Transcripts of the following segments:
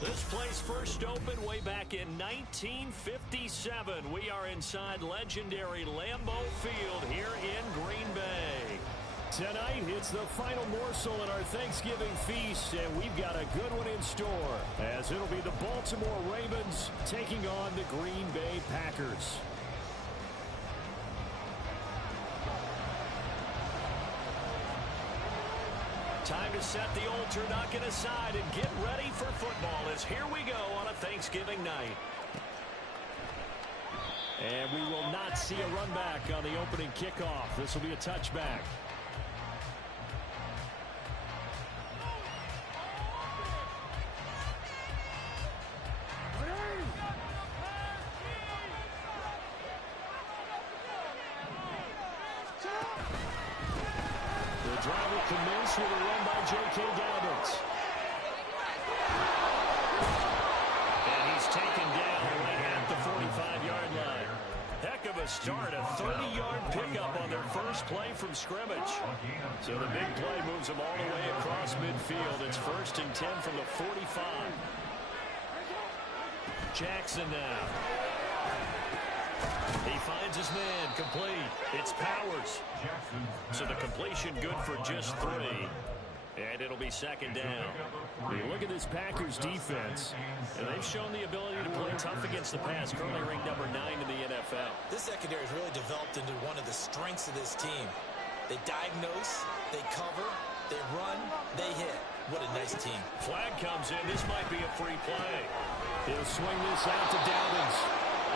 This place first opened way back in 1957. We are inside legendary Lambeau Field here in Green Bay. Tonight, it's the final morsel in our Thanksgiving feast, and we've got a good one in store, as it'll be the Baltimore Ravens taking on the Green Bay Packers. Time to set the old turducken aside and get ready for football, as here we go on a Thanksgiving night. And we will not see a run back on the opening kickoff. This will be a touchback. The drive will commence with a run by J.K. Dobbins. And he's taken down right at the 45-yard line. Heck of a start, a 30-yard pickup on their first play from scrimmage. So the big play moves them all the way across midfield. It's 1st and 10 from the 45. Jackson now. He finds his man, complete. It's Powers. So the completion good for just 3. And it'll be 2nd down. You look at this Packers defense, and they've shown the ability to play tough against the pass, currently ranked number 9 in the NFL. This secondary has really developed into one of the strengths of this team. They diagnose, they cover, they run, they hit. What a nice team. Flag comes in. This might be a free play. He'll swing this out to Dobbins.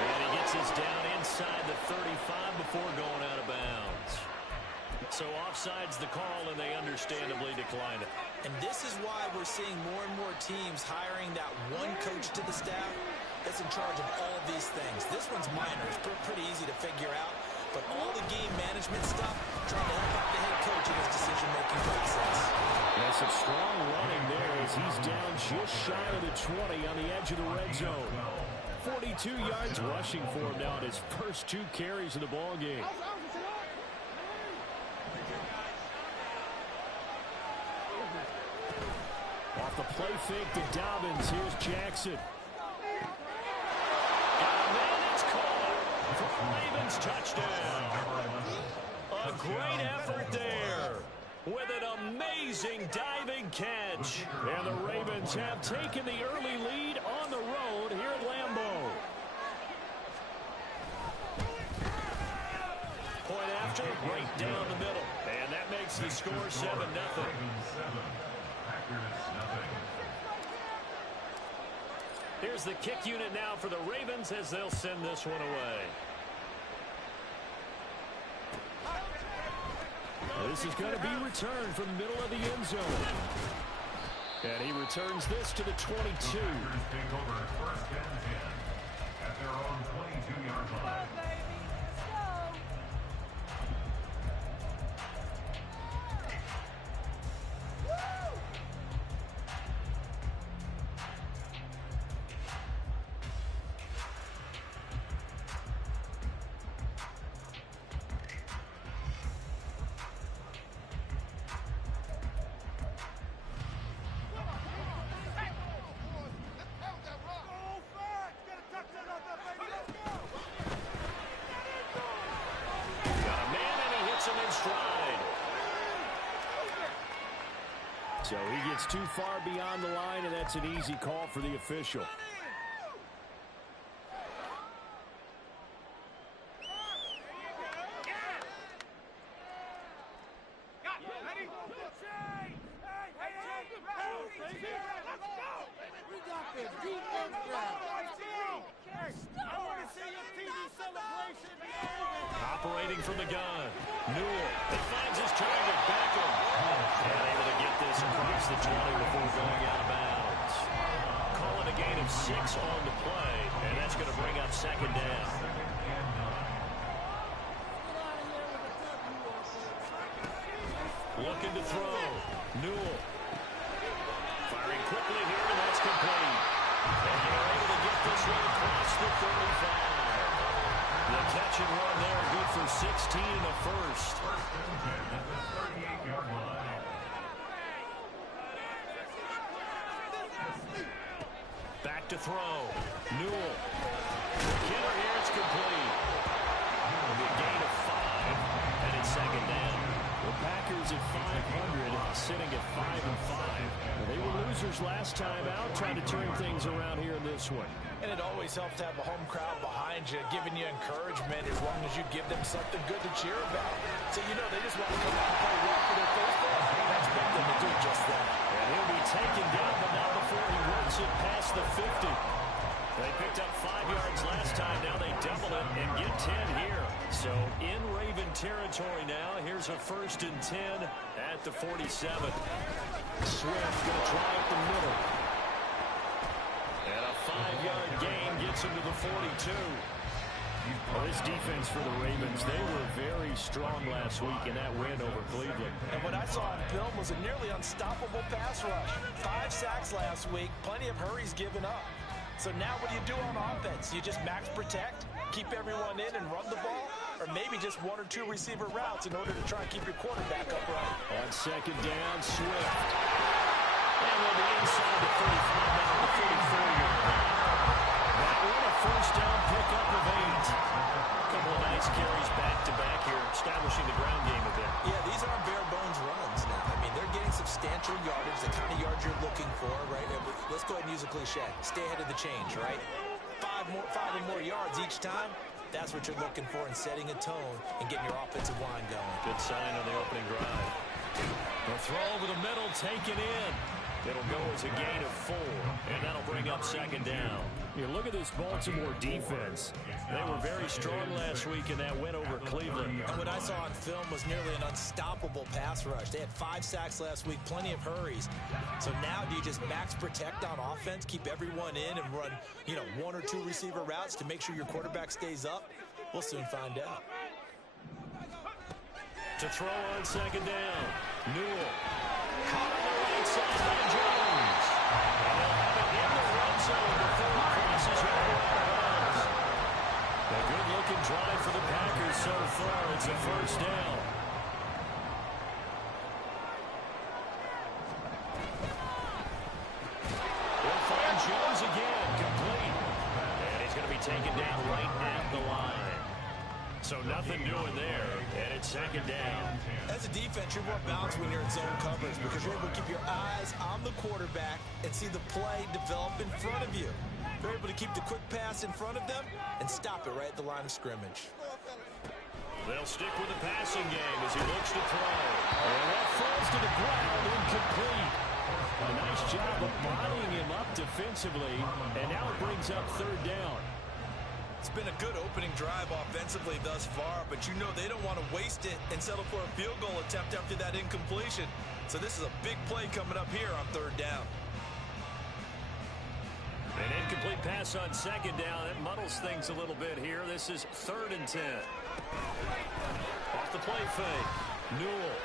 And he gets this down inside the 35 before going out of bounds. So offside's the call, and they understandably decline it. And this is why we're seeing more and more teams hiring that one coach to the staff that's in charge of all these things. This one's minor. It's pretty easy to figure out. But all the game management stuff, trying to help out the head coach in his decision-making process. Yeah, some strong running there as he's down just shy of the 20 on the edge of the red zone. 42 yards rushing for him now in his first 2 carries of the ball game. Off the play fake to Dobbins. Here's Jackson. And then it's caught for a Ravens touchdown. A great effort there with an amazing diving catch. And the Ravens have taken the early lead on the road here at Lambeau. Point after, right down the middle. And that makes the score 7-0. Here's the kick unit now for the Ravens as they'll send this one away. This is going to be returned from the middle of the end zone. And he returns this to the 22. Take over 1st and 10 at their own 22-yard line. So he gets too far beyond the line, and that's an easy call for the official. Operating from the gun. Newell. He finds his target. Beckham. And able to get this across the 20 before going out of bounds. Calling a gain of 6 on the play. And that's going to bring up 2nd down. Looking to throw. Newell. Firing quickly here, and that's complete. And they're able to get this one across the 35. The catch and run there, good for 16 in the first. 1st and 10 at the 38-yard line. throw. Newell. Killer here, it's complete. It'll be a gain of 5, and it's second down. The Packers at 500, sitting at 5-5. They were losers last time out, trying to turn things around here in this one. And it always helps to have a home crowd behind you, giving you encouragement as long as you give them something good to cheer about. So you know they just want to come out and play well for their first day. I expect them to do just that. And he'll be taken down, but not before he works it past the 50. They picked up 5 yards last time. Now they double it and get 10 here. So in Raven territory now. Here's a 1st and 10 at the 47. Swift going to try up the middle. And a 5-yard gain gets him to the 42. Well, this defense for the Ravens, they were very strong last week in that win over Cleveland. And what I saw on film was a nearly unstoppable pass rush. 5 sacks last week, plenty of hurries given up. So now what do you do on offense? You just max protect, keep everyone in and run the ball, or maybe just 1 or 2 receiver routes in order to try and keep your quarterback upright. On second down, Swift. And they'll be inside the 35, now the 44-yard line. That one a first down pickup of 8. A couple of nice carries back-to-back here, establishing the ground game a bit. Yeah, these aren't bare-bones runs now. I mean, they're getting substantial yardage, the kind of yards you're looking for, right? Let's go ahead and use a cliche. Stay ahead of the change, right? 5 or more yards each time. That's what you're looking for in setting a tone and getting your offensive line going. Good sign on the opening drive. The throw over the middle, taken in. It'll go as a gain of 4, and that'll bring up second down. You look at this Baltimore defense. They were very strong last week in that win over Cleveland. And what I saw on film was nearly an unstoppable pass rush. They had 5 sacks last week, plenty of hurries. So now do you just max protect on offense, keep everyone in and run, 1 or 2 receiver routes to make sure your quarterback stays up? We'll soon find out. To throw on second down, Newell. Caught on the right side by Jones. And they'll have it in the red zone before he crosses over out of bounds. A good-looking drive for the Packers so far. It's a first down. They'll find Jones again, complete. And he's going to be taken down right at the line. So nothing doing there, and it's second down. As a defense, you're more balanced when you're in zone coverage because you're able to keep your eyes on the quarterback and see the play develop in front of you. You're able to keep the quick pass in front of them and stop it right at the line of scrimmage. They'll stick with the passing game as he looks to throw. And that falls to the ground, incomplete. A nice job of bodying him up defensively, and now it brings up third down. It's been a good opening drive offensively thus far, but you know they don't want to waste it and settle for a field goal attempt after that incompletion. So this is a big play coming up here on third down. An incomplete pass on second down. It muddles things a little bit here. This is 3rd and 10. Off the play fake. Newell.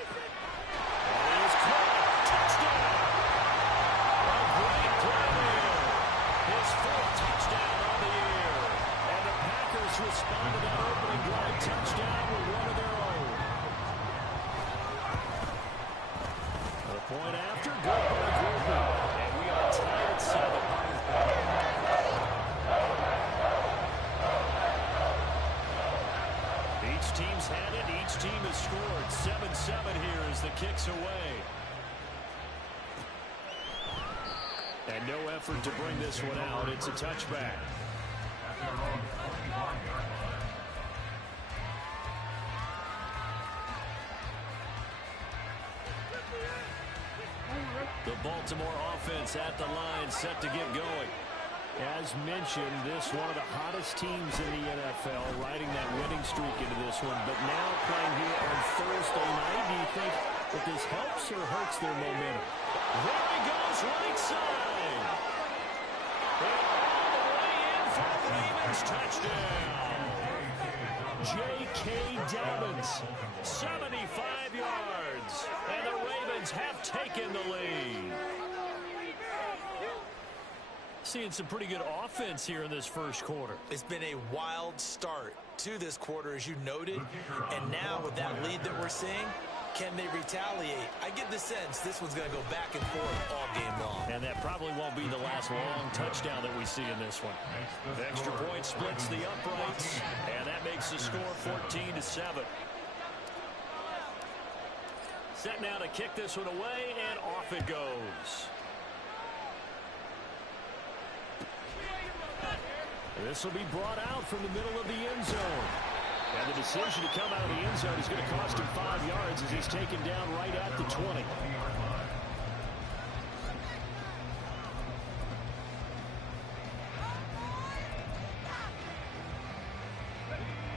And he is caught. Touchdown. A great play there. His 4th touchdown on the year. And the Packers respond to that opening drive touchdown with one of their own. The point after, good by Grover. And we are tied at 7. Each team's had it. Each team has scored. 7-7 here as the kick's away. And no effort to bring this one out. It's a touchback. The Baltimore offense at the line, set to get going. As mentioned, this one of the hottest teams in the NFL, riding that winning streak into this one, but now playing here on Thursday night. Do you think that this helps or hurts their momentum? There he goes, right side. And all the way in for the Ravens touchdown. J.K. Dobbins, 75 yards, and the Ravens have taken the lead. Seeing some pretty good offense here in this first quarter. It's been a wild start to this quarter, as you noted. And now with that lead that we're seeing, Can they retaliate? I get the sense this one's going to go back and forth all game long. And that probably won't be the last long touchdown that we see in this one. The extra point splits the uprights, and that makes the score 14-7. Set now to kick this one away, and off it goes. This will be brought out from the middle of the end zone. And the decision to come out of the end zone is going to cost him 5 yards as he's taken down right at the 20.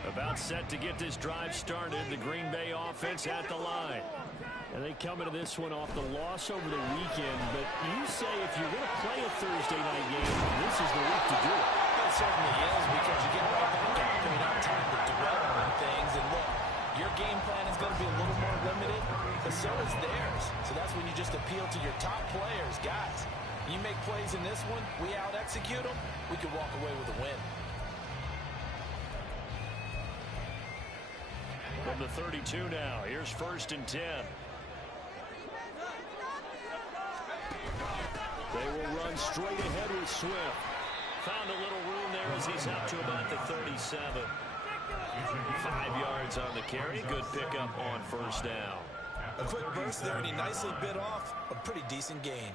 About set to get this drive started. The Green Bay offense at the line. And they come into this one off the loss over the weekend. But you say if you're going to play a Thursday night game, this is the week to do it. It certainly is, because you get right back out there, not time to dwell on things. And look, your game plan is going to be a little more limited, but so is theirs. So that's when you just appeal to your top players. Guys, you make plays in this one, we out-execute them, we can walk away with a win. From the 32 now, here's 1st and 10. They will run straight ahead with Swift. Found a little room there as he's up to about the 37. 5 yards on the carry. Good pickup on 1st down. A quick burst there, and he nicely bit off a pretty decent gain.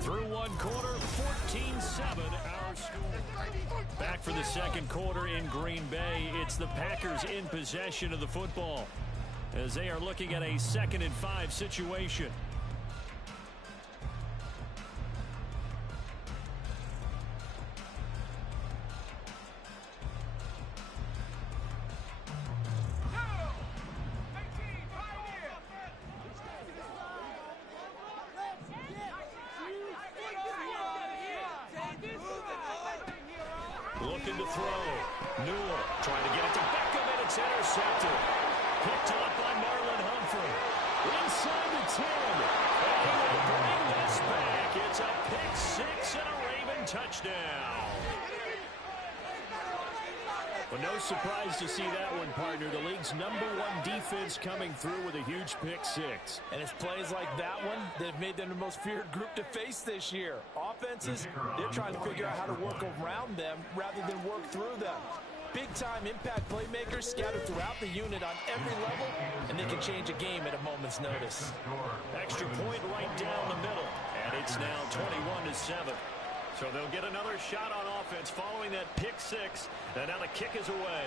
Through one quarter, 14-7 our score. Back for the second quarter in Green Bay. It's the Packers in possession of the football as they are looking at a 2nd and 5 situation. Looking to throw. Newell trying to get it to Beckham, and it's intercepted. Picked up by Marlon Humphrey. Inside the 10. And he will bring this back. It's a pick 6 and a Raven touchdown. Well, no surprise to see that one, partner. The league's #1 defense coming through with a huge pick 6. And it's plays like that one that have made them the most feared group to face this year. Offenses, they're trying to figure out how to work around them rather than work through them. Big-time impact playmakers scattered throughout the unit on every level, and they can change a game at a moment's notice. Extra point right down the middle, and it's now 21-7. So they'll get another shot on offense following that pick 6, and now the kick is away.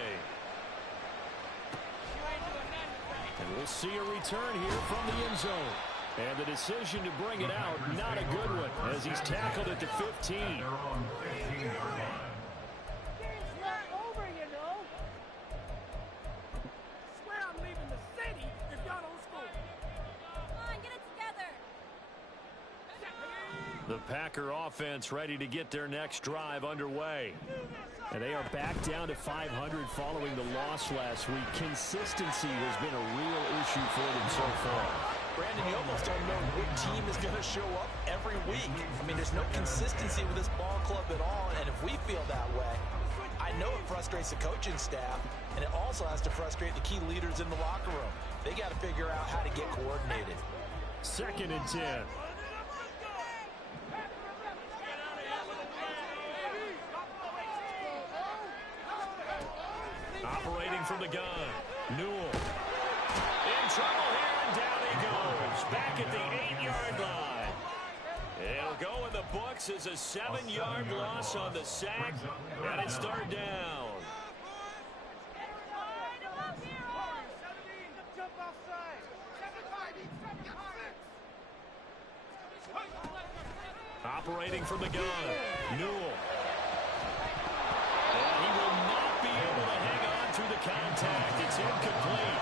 And we'll see a return here from the end zone. And the decision to bring it out, not a good one, as he's tackled at the 15. The Packer offense ready to get their next drive underway. And they are back down to 500 following the loss last week. Consistency has been a real issue for them so far. Brandon, you almost don't know what team is going to show up every week. I mean, there's no consistency with this ball club at all, and if we feel that way, I know it frustrates the coaching staff, and it also has to frustrate the key leaders in the locker room. They got to figure out how to get coordinated. 2nd and 10. Operating from the gun. Newell. In trouble here, and down he goes. Back at the 8-yard line. It'll go in the books as a 7-yard loss on the sack, and it's 3rd down. Operating from the gun. Newell. And he will not be able to hang on through the contact. It's incomplete.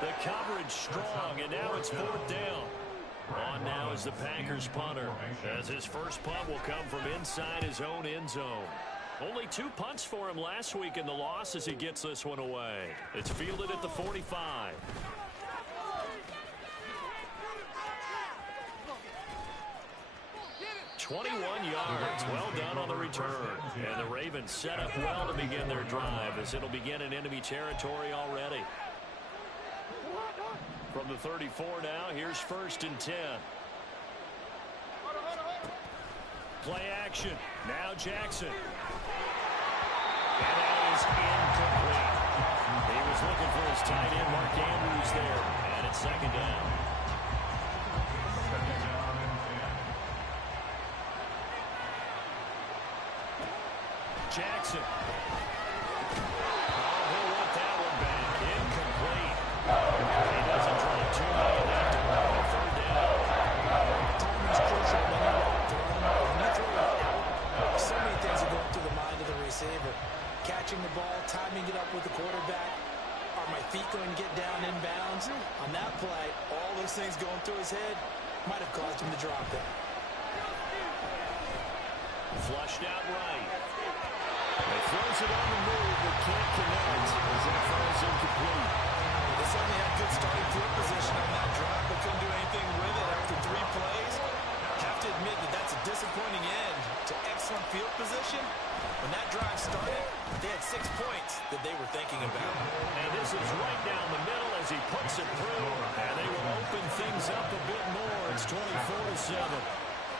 The coverage strong, and now it's 4th down. On now is the Packers punter, as his first punt will come from inside his own end zone. Only 2 punts for him last week in the loss as he gets this one away. It's fielded at the 45. 21 yards. Well done on the return. And the Ravens set up well to begin their drive as it'll begin in enemy territory already. From the 34 now, here's 1st and 10. Play action. Now Jackson. And that is incomplete. He was looking for his tight end, Mark Andrews, there. And it's 2nd down. Jackson. Oh, he'll want that one back. Incomplete. He doesn't try too many of that to run on 3rd down. Timing's crucial when you throw it out. So many things are going through the mind of the receiver. Catching the ball, timing it up with the quarterback. Are my feet going to get down inbounds? On that play, all those things going through his head might have caused him to drop it. Flushed out right. He throws it on the move, but can't connect as that falls incomplete. They certainly had good starting field position on that drive, but couldn't do anything with it after 3 plays. Have to admit that that's a disappointing end to excellent field position. When that drive started, they had 6 points that they were thinking about. And this is right down the middle as he puts it through, and they will open things up a bit more. It's 24-7.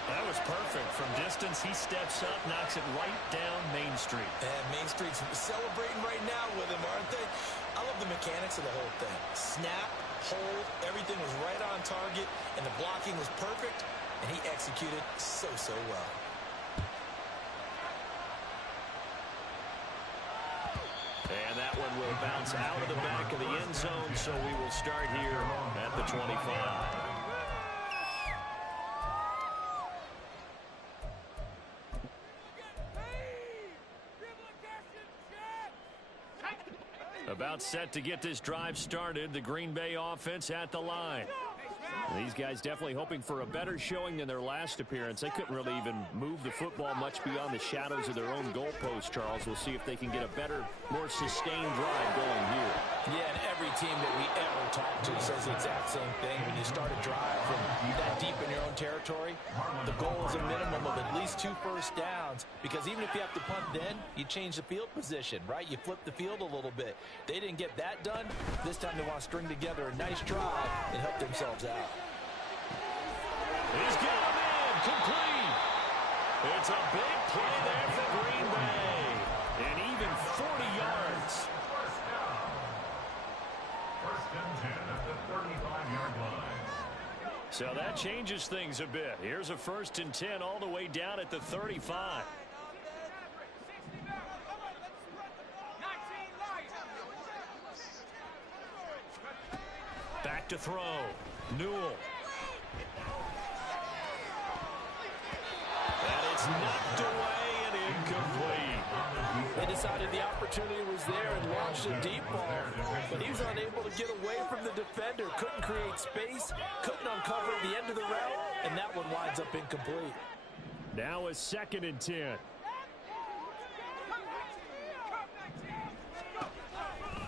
That was perfect. From distance, he steps up, knocks it right down Main Street. And Main Street's celebrating right now with him, aren't they? I love the mechanics of the whole thing. Snap, hold, everything was right on target, and the blocking was perfect, and he executed so well. And that one will bounce out of the back of the end zone, so we will start here at the 25. About set to get this drive started, the Green Bay offense at the line. These guys definitely hoping for a better showing than their last appearance. They couldn't really even move the football much beyond the shadows of their own goalpost, Charles. We'll see if they can get a better, more sustained drive going here. Yeah, and every team that we ever talk to says the exact same thing. When you start a drive from that deep in your own territory, the goal is a minimum of at least 2 first downs, because even if you have to punt then, you change the field position, right? You flip the field a little bit. They didn't get that done. This time they want to string together a nice drive and help themselves out. He's got him in, complete. It's a big play there for Green Bay. And even 40 yards. First down. 1st and 10 at the 35-yard line. So that changes things a bit. Here's a 1st and 10 all the way down at the 35. Back to throw. Newell. And it's knocked away and incomplete. They decided the opportunity was there and launched a deep ball, but he was unable to get away from the defender. Couldn't create space, couldn't uncover the end of the route, and that one winds up incomplete. Now a 2nd and 10.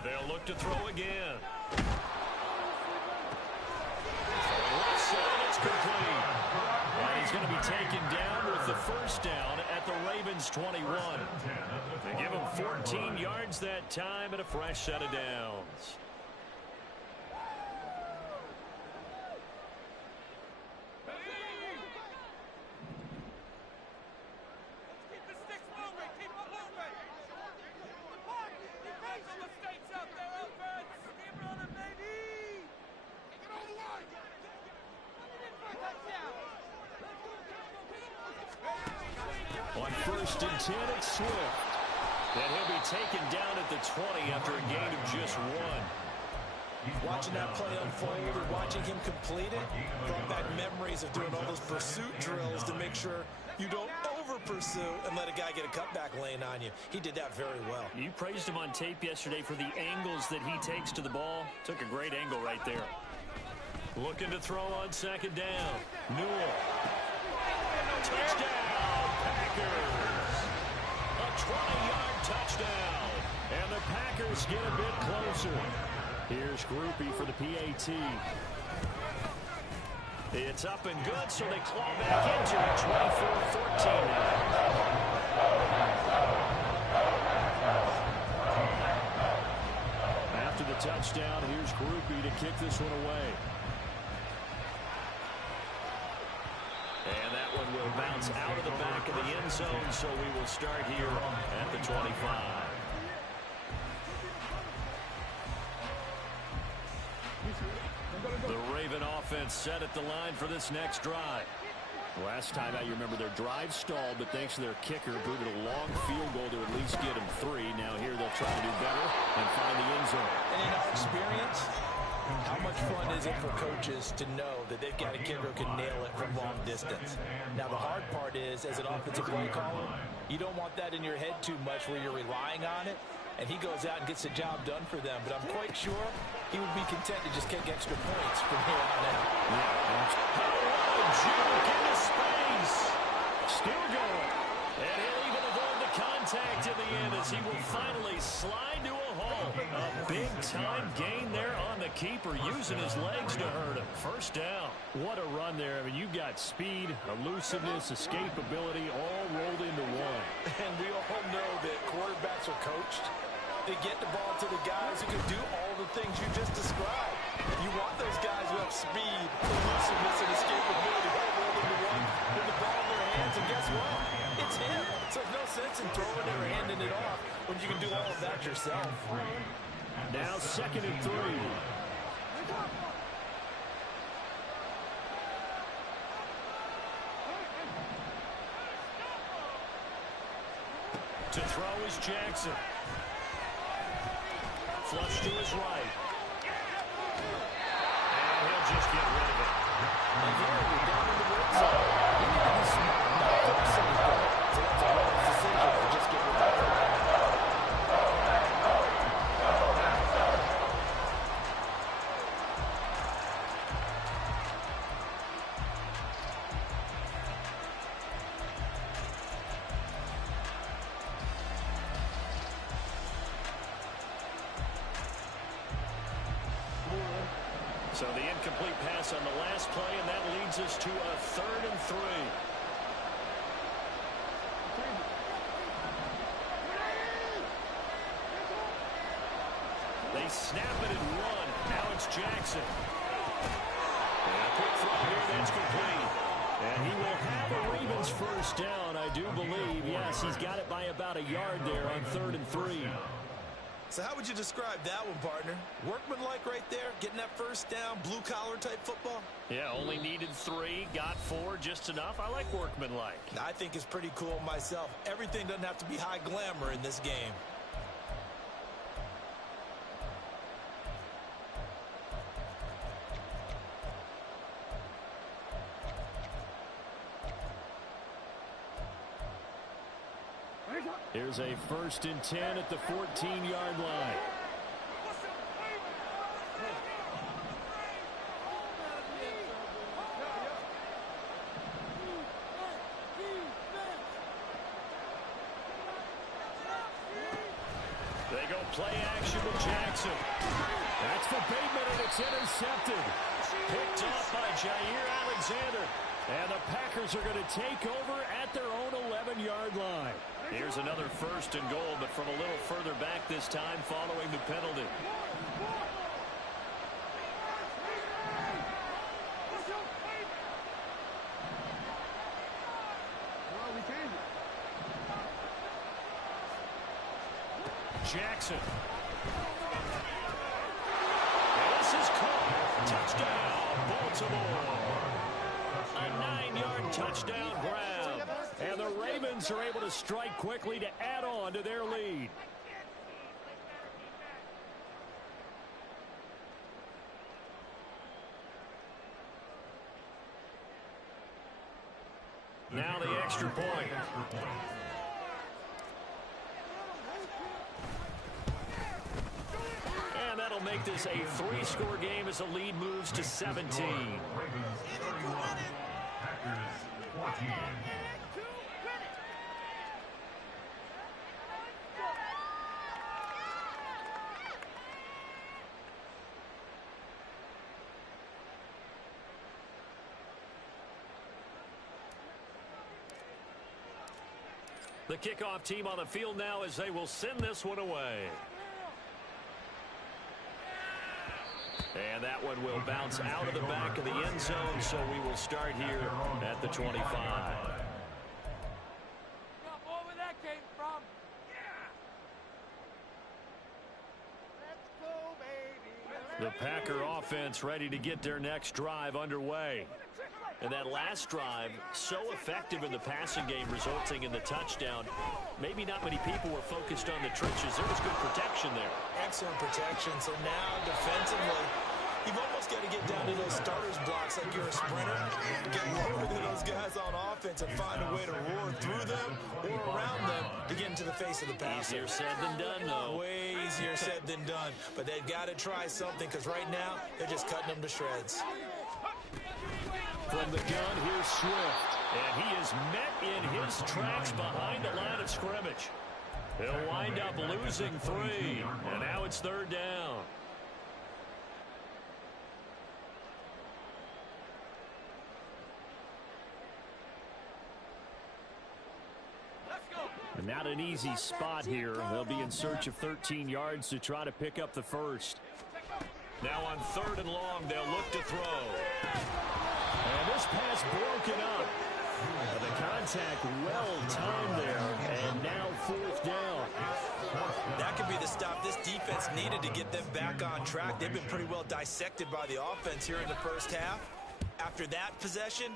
They'll look to throw again. It's complete. And he's going to be taken down with the 1st down at the Ravens 21. They give him 14 yards that time and a fresh set of downs. On 1st and 10, it's Swift. And he'll be taken down at the 20 after a gain of just 1. Watching that play unfold and watching him complete it brought back memories of doing all those pursuit drills to make sure you don't over-pursue and let a guy get a cutback lane on you. He did that very well. You praised him on tape yesterday for the angles that he takes to the ball. Took a great angle right there. Looking to throw on 2nd down. Newell. Touchdown, Packers. A 20-yard touchdown. And the Packers get a bit closer. Here's Groupie for the PAT. It's up and good, so they claw back into it, 24-14 now. After the touchdown, here's Groupie to kick this one away. And that one will bounce out of the back of the end zone, so we will start here at the 25. The Raven offense set at the line for this next drive. Last time out, you remember their drive stalled, but thanks to their kicker, booted a long field goal to at least get them 3. Now here they'll try to do better and find the end zone. And in our experience, how much fun is it for coaches to know that they've got a kicker who can nail it from long distance? Now, the hard part is, as an offensive play caller, you don't want that in your head too much where you're relying on it, and he goes out and gets the job done for them. But I'm quite sure he would be content to just kick extra points from here on out. Juke into space. Still going. And he'll even avoid the contact in the end as he will finally slide to a hole. A big-time gain there on the keeper, using his legs to hurt him. First down. What a run there. I mean, you've got speed, elusiveness, escapability all rolled into one. And we all know that quarterbacks are coached to get the ball to the guys who can do all the things you just described. You want those guys who have speed, elusiveness, and escapability all rolled into one with the ball in their hands, and guess what? It's him. So there's no sense in throwing it or handing it off when you can do all of that yourself. Now 2nd and 3. To throw is Jackson. Flush to his right. And he'll just get rid of it. And here we're down in the red zone. You need to be smart, not focus on the ball. So that's a wise decision to just get rid of it. So the incomplete pass on the last play, and that leads us to a 3rd and 3. They snap it and run. Now it's Jackson. And a quick throw here, that's complete. And he will have a Ravens first down, I do believe. Yes, he's got it by about a yard there on 3rd and 3. So how would you describe that one, partner? Workmanlike right there, getting that first down, blue-collar type football? Yeah, only needed 3, got 4, just enough. I like workmanlike. I think it's pretty cool myself. Everything doesn't have to be high glamour in this game. Here's a 1st and 10 at the 14-yard line. They go play action with Jackson. That's for Bateman, and it's intercepted. Picked off by Jair Alexander. And the Packers are going to take over at their own 11-yard line. Here's another 1st and goal, but from a little further back this time following the penalty. Jackson. And this is caught. Touchdown, Baltimore. A 9-yard touchdown grab. And the Ravens are able to strike quickly to add on to their lead. Now the extra point. And that'll make this a 3-score game as the lead moves to 17. The kickoff team on the field now as they will send this one away. And that one will bounce out of the back of the end zone, so we will start here at the 25. The Packer offense ready to get their next drive underway. And that last drive, so effective in the passing game, resulting in the touchdown. Maybe not many people were focused on the trenches. There was good protection there. Excellent protection. So now defensively, you've almost got to get down to those starters blocks like you're a sprinter. Get lower than those guys on offense and find a way to roar through them or around them to get into the face of the passer. Easier said than done, though. Way easier said than done. But they've got to try something because right now they're just cutting them to shreds. From the gun, here's Swift. And he is met in his tracks behind the line of scrimmage. He'll wind up losing 3. And now it's 3rd down. And not an easy spot here. They'll be in search of 13 yards to try to pick up the first. Now on 3rd and long, they'll look to throw. And this pass broken up. The contact well timed there. And now 4th down. That could be the stop this defense needed to get them back on track. They've been pretty well dissected by the offense here in the first half. After that possession,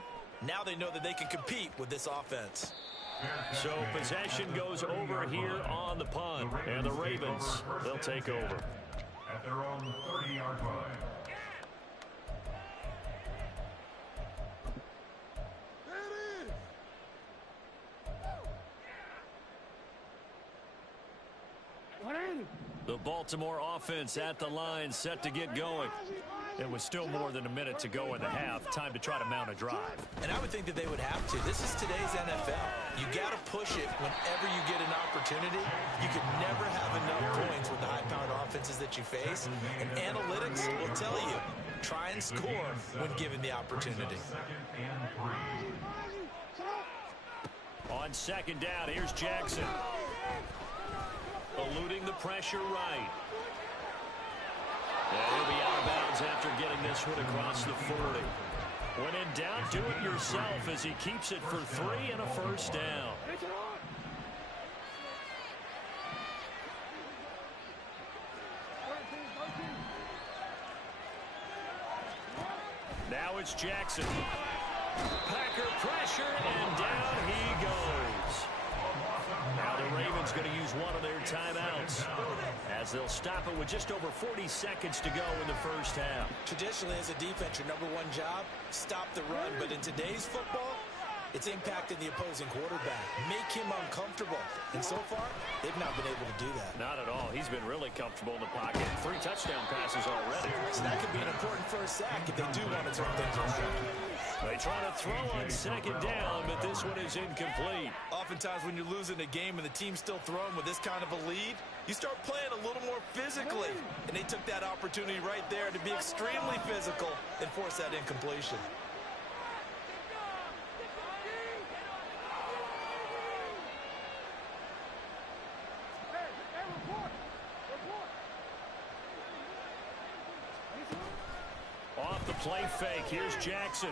now they know that they can compete with this offense. So possession goes over here on the punt. And the Ravens, they'll take over. At their own 30-yard line. The Baltimore offense at the line, set to get going. It was still more than a minute to go in the half. Time to try to mount a drive. And I would think that they would have to. This is today's NFL. You got to push it whenever you get an opportunity. You can never have enough points with the high-powered offenses that you face. And analytics will tell you, try and score when given the opportunity. On 2nd down, here's Jackson. Eluding the pressure right. And he'll be out of bounds after getting this one across the 40. When in doubt, do it yourself as he keeps it for 3 and a first down. Now it's Jackson. Packer pressure, and down he goes. Now the Ravens going to use one of their timeouts as they'll stop it with just over 40 seconds to go in the first half. Traditionally, as a defense, your number one job, stop the run. But in today's football, it's impacting the opposing quarterback. Make him uncomfortable. And so far, they've not been able to do that. Not at all. He's been really comfortable in the pocket. 3 touchdown passes already. So that could be an important first sack if they do want to turn things around. They try to throw on 2nd down, but this one is incomplete. Oftentimes when you're losing a game and the team's still throwing with this kind of a lead, you start playing a little more physically. And they took that opportunity right there to be extremely physical and force that incompletion. Off the play fake, here's Jackson.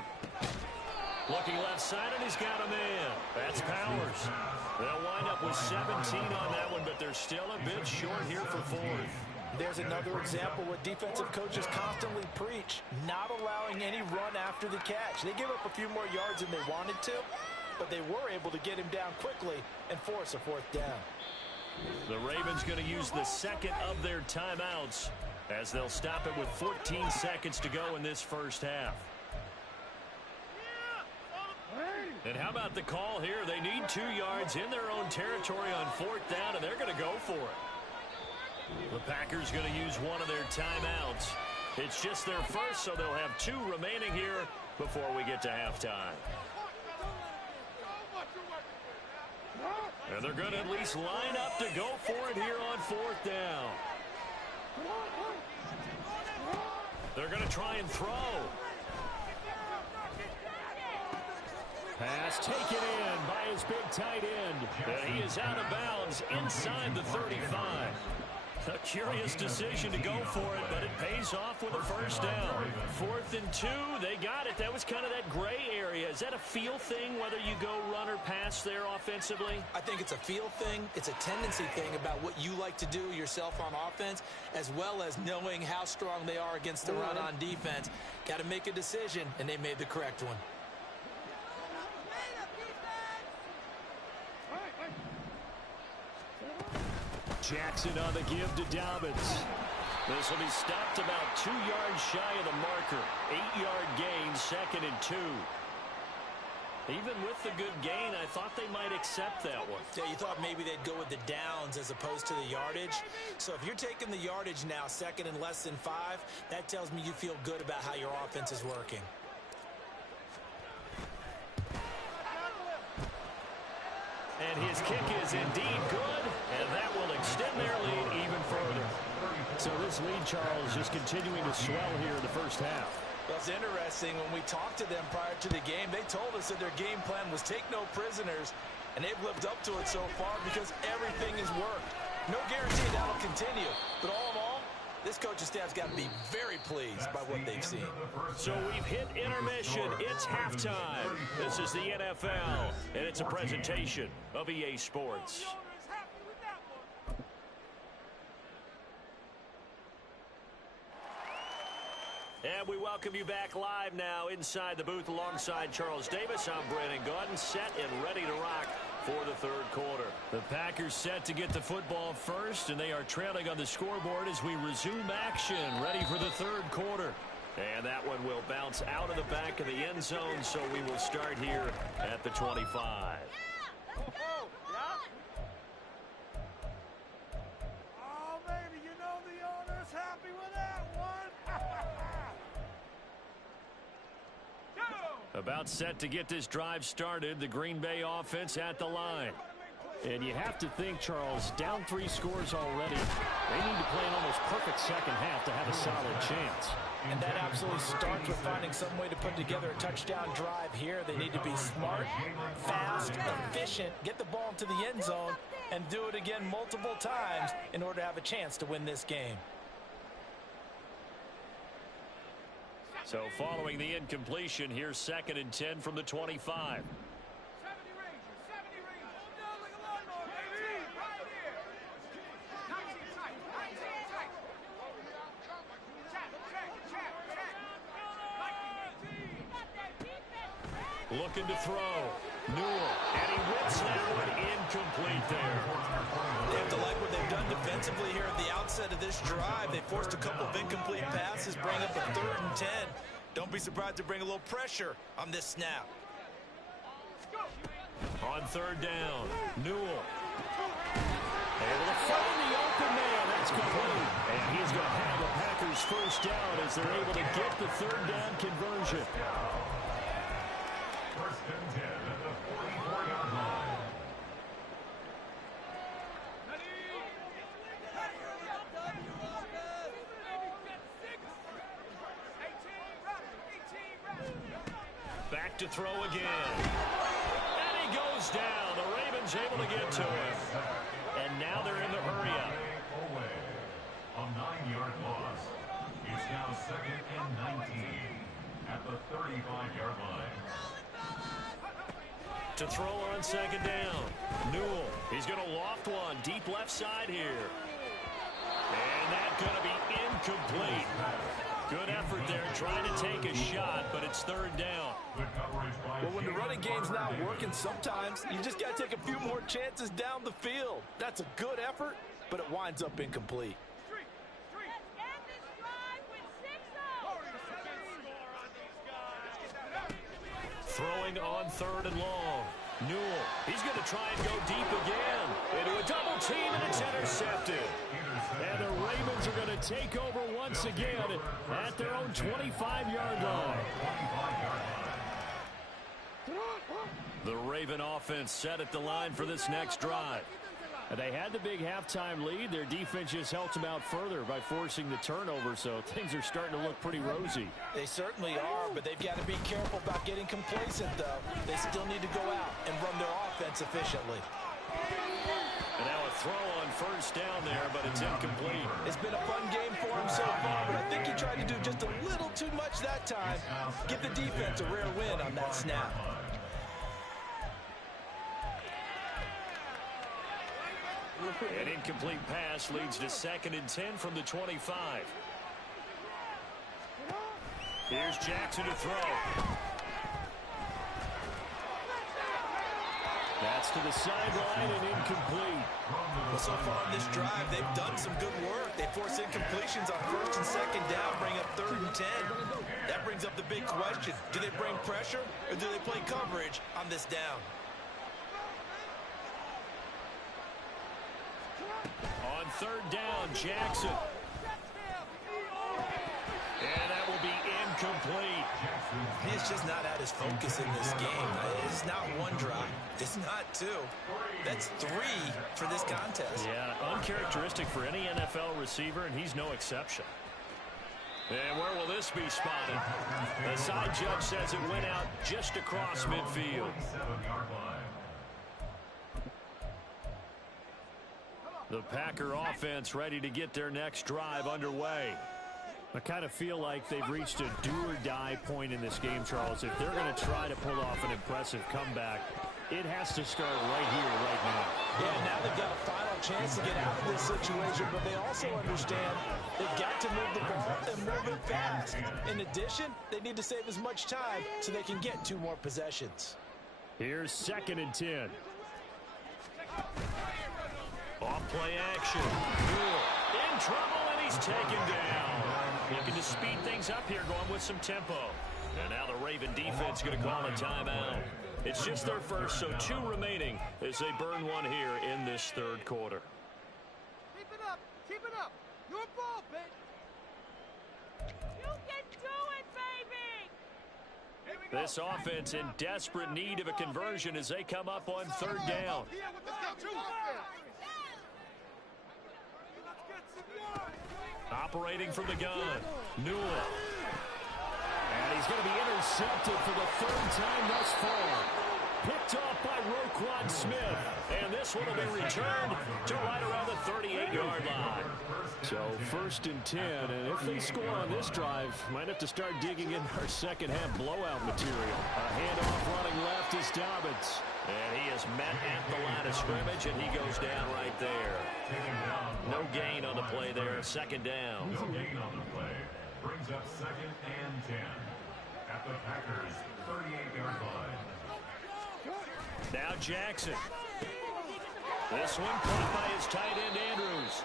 Looking left side, and he's got a man. That's Powers. They'll wind up with 17 on that one, but they're still a bit short here for 4th. There's another example where defensive coaches constantly preach, not allowing any run after the catch. They give up a few more yards than they wanted to, but they were able to get him down quickly and force a 4th down. The Ravens going to use the 2nd of their timeouts as they'll stop it with 14 seconds to go in this first half. And how about the call here? They need 2 yards in their own territory on 4th down, and they're going to go for it. The Packers going to use one of their timeouts. It's just their first, so they'll have 2 remaining here before we get to halftime. And they're going to at least line up to go for it here on 4th down. They're going to try and throw. Pass taken in by his big tight end. And he is out of bounds inside the 35. A curious decision to go for it, but it pays off with a first down. 4th and 2, they got it. That was kind of that gray area. Is that a feel thing, whether you go run or pass there offensively? I think it's a feel thing. It's a tendency thing about what you like to do yourself on offense, as well as knowing how strong they are against the run on defense. Got to make a decision, and they made the correct one. Jackson on the give to Dobbins. This will be stopped about 2 yards shy of the marker. 8-yard gain, 2nd and 2. Even with the good gain, I thought they might accept that one. Yeah, you thought maybe they'd go with the downs as opposed to the yardage. So if you're taking the yardage now, 2nd and less than 5, that tells me you feel good about how your offense is working. And his kick is indeed good, and that will extend their lead even further. So this lead, Charles, just continuing to swell here in the first half. Well, it's interesting. When we talked to them prior to the game, they told us that their game plan was take no prisoners, and they've lived up to it so far because everything has worked. No guarantee that'll continue, but all in all, this coaching staff's got to be very pleased by what they've seen. So we've hit intermission. It's halftime. This is the NFL, and it's a presentation of EA Sports. And we welcome you back live now inside the booth alongside Charles Davis. I'm Brandon Gaudin, set and ready to rock for the 3rd quarter. The Packers set to get the football first, and they are trailing on the scoreboard as we resume action, ready for the 3rd quarter. And that one will bounce out of the back of the end zone, so we will start here at the 25. Oh, baby, you know the owner's happy with that one. About set to get this drive started, the Green Bay offense at the line. And you have to think, Charles, down 3 scores already. They need to play an almost perfect second half to have a solid chance. And that absolutely starts with finding some way to put together a touchdown drive here. They need to be smart, fast, efficient, get the ball into the end zone, and do it again multiple times in order to have a chance to win this game. So following the incompletion, here's 2nd and 10 from the 25. Looking to throw. Newell. And he whips that one incomplete there. They have to like what they've done defensively here at the outset of this drive. They forced a couple of incomplete passes, bring up a 3rd and 10. Don't be surprised to bring a little pressure on this snap. On 3rd down, Newell. Able to find the open man. That's complete. And he's going to have the Packers first down as they're able to get the 3rd down conversion. 1st and 10 at the 44-yard line. Back to throw again. And he goes down. The Ravens able to get to him. And now they're in the hurry-up. Away. A 9-yard loss. It's now 2nd and 19 at the 35-yard line. To throw on 2nd down. Newell. He's going to loft one deep left side here. And that's going to be incomplete. Good effort there trying to take a shot, but it's 3rd down. Well, when the running game's not working, sometimes you just got to take a few more chances down the field. That's a good effort, but it winds up incomplete. Throwing on 3rd and long. Newell. He's going to try and go deep again. Into a double team, and it's intercepted. And the Ravens are going to take over once again at their own 25-yard line. The Raven offense set at the line for this next drive. They had the big halftime lead. Their defense just helped them out further by forcing the turnover, so things are starting to look pretty rosy. They certainly are, but they've got to be careful about getting complacent, though. They still need to go out and run their offense efficiently. And now a throw on first down there, but it's incomplete. It's been a fun game for him so far, but I think he tried to do just a little too much that time. Give the defense a rare win on that snap. An incomplete pass leads to 2nd and 10 from the 25. Here's Jackson to throw. That's to the sideline and incomplete. Well, so far on this drive, they've done some good work. They force incompletions on 1st and 2nd down, bring up 3rd and 10. That brings up the big question. Do they bring pressure or do they play coverage on this down? On 3rd down, Jackson. And that will be incomplete. He's just not at his focus in this game. It's not one drop. It's not two. That's 3 for this contest. Yeah, uncharacteristic for any NFL receiver, and he's no exception. And where will this be spotted? The side judge says it went out just across midfield. The Packer offense ready to get their next drive underway. I kind of feel like they've reached a do-or-die point in this game, Charles. If they're going to try to pull off an impressive comeback, it has to start right here, right now. Yeah, now they've got a final chance to get out of this situation, but they also understand they've got to move the ball and move it fast. In addition, they need to save as much time so they can get 2 more possessions. Here's 2nd and 10. Off play action. In trouble, and he's taken down. Looking to speed things up here, going with some tempo. And now the Raven defense going to call a timeout. It's just their first, so 2 remaining as they burn one here in this 3rd quarter. Keep it up. Keep it up. Your ball, baby. You can do it, baby. This offense in desperate need of a conversion as they come up on 3rd down. Operating from the gun, Newell. And he's going to be intercepted for the 3rd time thus far. Picked off by Roquan Smith. And this one will be returned to right around the 38-yard line. So 1st and 10, and if they score on this drive, might have to start digging in our second-half blowout material. A handoff running left is Dobbins. And he is met at the line of scrimmage, and he goes down right there. No gain on the play there, 2nd down. No gain on the play. Brings up 2nd and 10 at the Packers' 38-yard line. Now Jackson. This one caught by his tight end Andrews.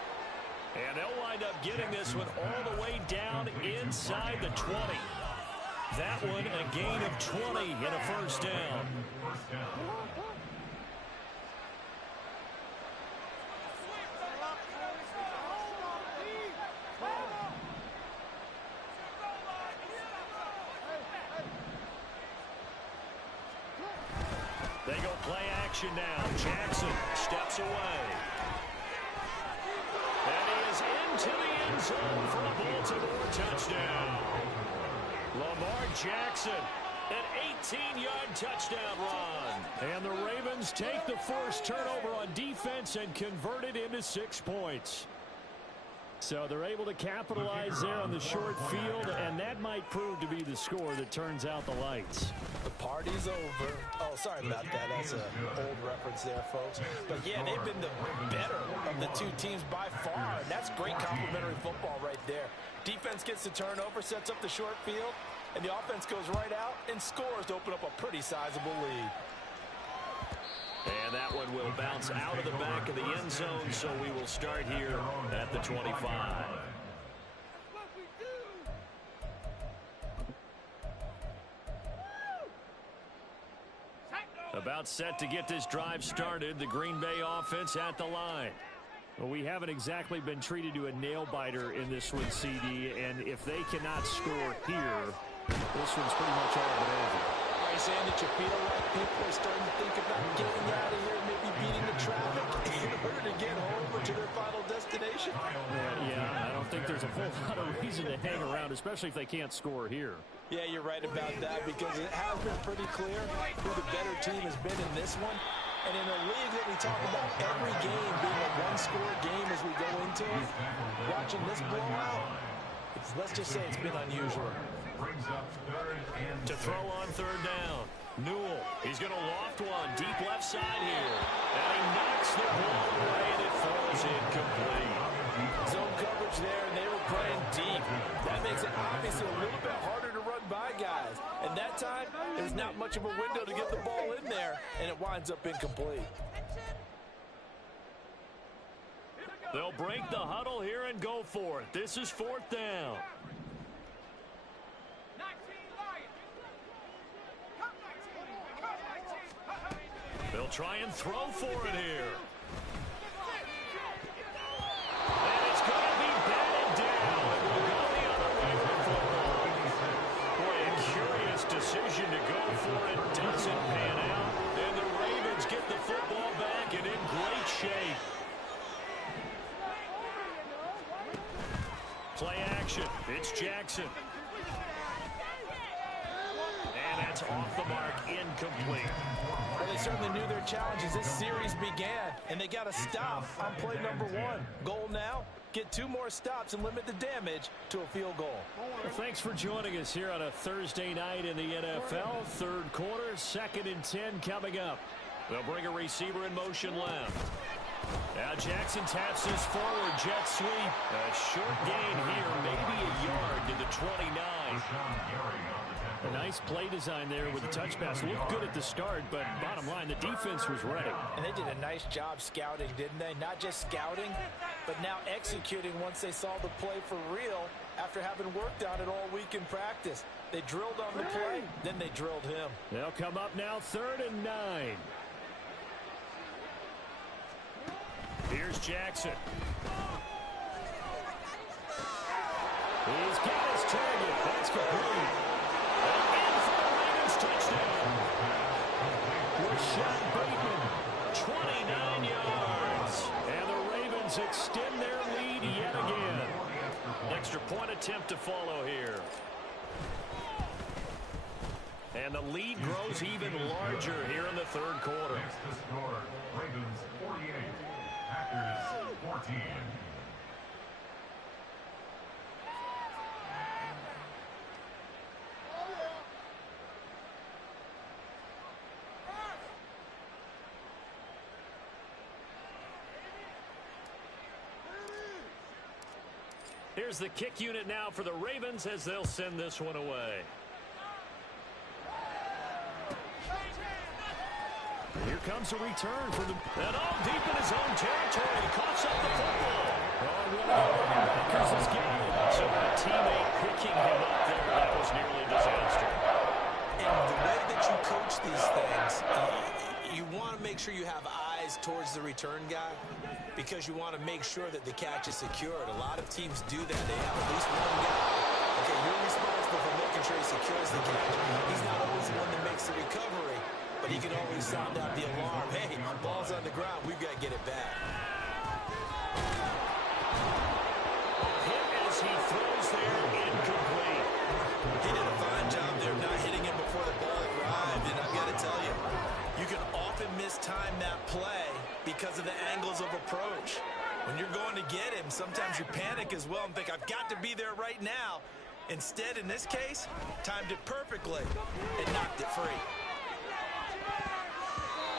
And they'll wind up getting this one all the way down inside the 20. That one a gain of 20 and a 1st down. They go play action now. Jackson steps away. And he is into the end zone for a Baltimore touchdown. Lamar Jackson, an 18-yard touchdown run. And the Ravens take the first turnover on defense and convert it into 6 points. So they're able to capitalize there on the short field, and that might prove to be the score that turns out the lights. The party's over. Oh, sorry about that. That's an old reference there, folks. But, yeah, they've been the better of the 2 teams by far, and that's great complementary football right there. Defense gets the turnover, sets up the short field, and the offense goes right out and scores to open up a pretty sizable lead. And that one will bounce out of the back of the end zone, so we will start here at the 25. About set to get this drive started, the Green Bay offense at the line. Well, we haven't exactly been treated to a nail-biter in this one, CD, and if they cannot score here, this one's pretty much all but over. Are you saying that you feel like people are starting to think about getting out of here, maybe beating the traffic in order to get home or to their final destination. Yeah, I don't think there's a whole lot of reason to hang around, especially if they can't score here. Yeah, you're right about that, because it has been pretty clear who the better team has been in this one. And in a league that we talk about every game being a one-score game as we go into it, watching this blowout, let's just say it's been unusual. To throw on third down, Newell. He's going to loft one deep left side here. And he knocks the ball away, and it falls incomplete. Zone coverage there, and they were playing deep. That makes it obviously a little bit harder to run by guys. And that time, there's not much of a window to get the ball in there, and it winds up incomplete. They'll break the huddle here and go for it. This is fourth down. They'll try and throw for it here. And it's going to be batted down. It will go the other way for football. Boy, a curious decision to go for it. Doesn't pan out. And the Ravens get the football back and in great shape. Play action. It's Jackson. And that's off the mark, incomplete. Well, they certainly knew their challenge as this series began, and they got a stop on play number 1. Goal now, get 2 more stops and limit the damage to a field goal. Well, thanks for joining us here on a Thursday night in the NFL. Third quarter, 2nd and 10 coming up. They'll bring a receiver in motion left. Now Jackson taps this forward jet sweep. A short gain here, maybe a yard to the 29. A nice play design there with the touch pass. Looked good at the start, but bottom line, the defense was ready. And they did a nice job scouting, didn't they? Not just scouting, but now executing once they saw the play for real after having worked on it all week in practice. They drilled on the play, then they drilled him. They'll come up now 3rd and 9. Here's Jackson. He's got his target. That's complete. And in for the Ravens touchdown. Rashad Bateman. 29 yards. And the Ravens extend their lead yet again. Extra point attempt to follow here. And the lead grows even larger here in the third quarter. Next to score, Ravens 48, Packers 14. Here's the kick unit now for the Ravens as they'll send this one away. Here comes a return for the... And all deep in his own territory. He coughs up the football. Oh, one of the linebackers has got it. So a teammate picking him up there, that was nearly a disaster. And the way that you coach these things, you want to make sure you have eyes towards the return guy because you want to make sure that the catch is secured. A lot of teams do that. They have at least one guy. Okay, you're responsible for making sure he secures the catch. He's not always the one that makes the recovery, but he can always sound out the alarm. Hey, ball's on the ground. We've got to get it back. Hit as he throws there, incomplete. He did a fine job there of not hitting him before the ball arrived, and I've got to tell you, you can often mistime that play because of the angles of approach. When you're going to get him, sometimes you panic as well and think, I've got to be there right now. Instead, in this case, timed it perfectly and knocked it free.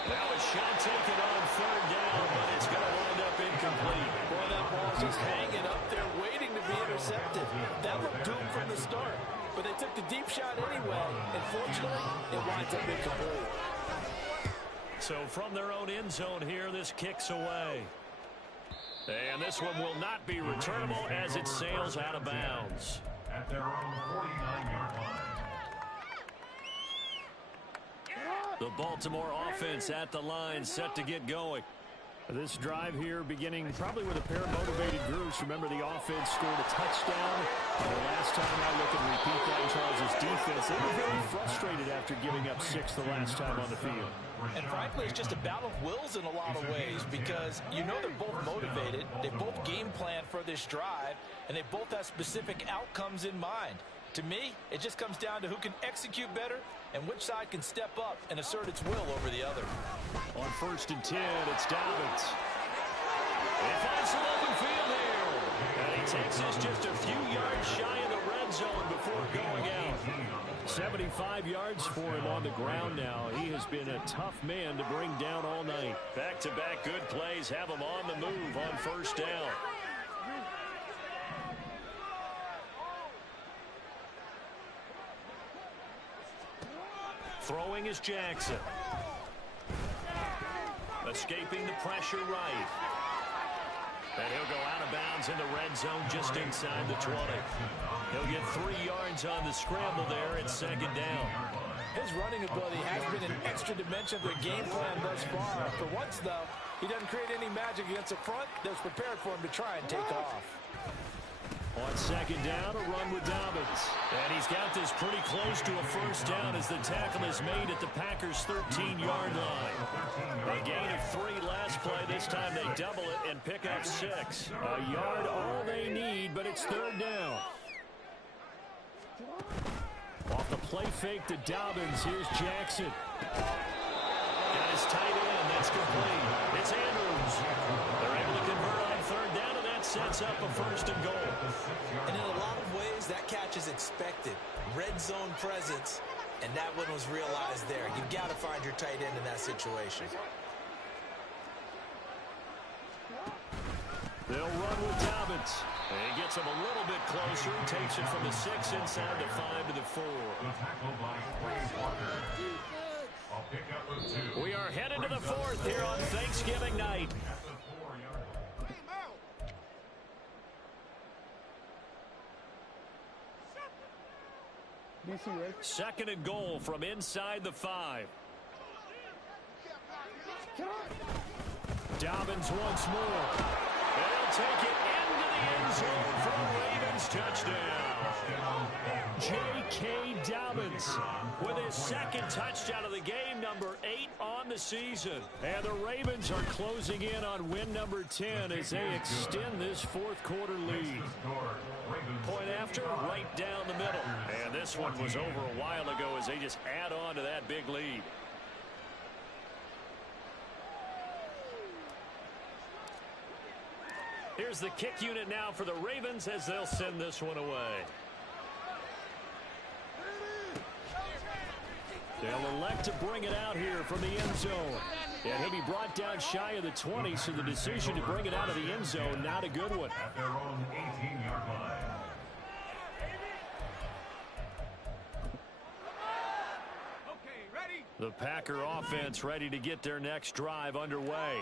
Now a shot taken on third down, but it's going to wind up incomplete. Boy, that ball's just hanging up there waiting to be intercepted. That looked doomed from the start, but they took the deep shot anyway, and fortunately, it winds up incomplete. So from their own end zone here, this kicks away. And this one will not be returnable as it sails out of bounds. At their own 49-yard line. The Baltimore offense at the line, set to get going. This drive here beginning probably with a pair of motivated groups. Remember, the offense scored a touchdown. The last time I look and repeat that in Charles' defense, they were very frustrated after giving up 6 the last time on the field. And frankly, it's just a battle of wills in a lot of ways because you know they're both motivated. They both game plan for this drive, and they both have specific outcomes in mind. To me, it just comes down to who can execute better and which side can step up and assert its will over the other. On 1st and 10, it's Dobbins. He finds some open field here. And he takes us just a few yards shy of the red zone before going out. 75 yards for him on the ground now. He has been a tough man to bring down all night. Back-to-back good plays have him on the move on 1st down. Throwing is Jackson. Escaping the pressure right. And he'll go out of bounds in the red zone just inside the 20. He'll get 3 yards on the scramble there at 2nd down. His running ability has been an extra dimension of their game plan thus far. For once, though, he doesn't create any magic against the front that's prepared for him to try and take off. On 2nd down, a run with Dobbins. And he's got this pretty close to a 1st down as the tackle is made at the Packers' 13-yard line. A gain of 3 last play. This time they double it and pick up 6. A yard all they need, but it's 3rd down. Off the play fake to Dobbins, here's Jackson. Got his tight end, that's complete. It's Andrews. They're able to convert on 3rd down, and that sets up a 1st and goal. And in a lot of ways, that catch is expected. Red zone presence, and that one was realized there. You've got to find your tight end in that situation. They'll run with Dobbins. And he gets him a little bit closer. Takes it from the 6 inside the 5 to the 4. We are headed to the 4th here on Thanksgiving night. 2nd and goal from inside the 5. Dobbins once more. And he'll take it into the end zone for a Ravens touchdown. J.K. Dobbins with his 2nd touchdown of the game, number 8 on the season. And the Ravens are closing in on win number 10 as they extend this 4th quarter lead. Point after, right down the middle. And this one was over a while ago as they just add on to that big lead. Here's the kick unit now for the Ravens as they'll send this one away. They'll elect to bring it out here from the end zone. And he'll be brought down shy of the 20, so the decision to bring it out of the end zone, not a good one. At their own 18-yard line. The Packer offense ready to get their next drive underway.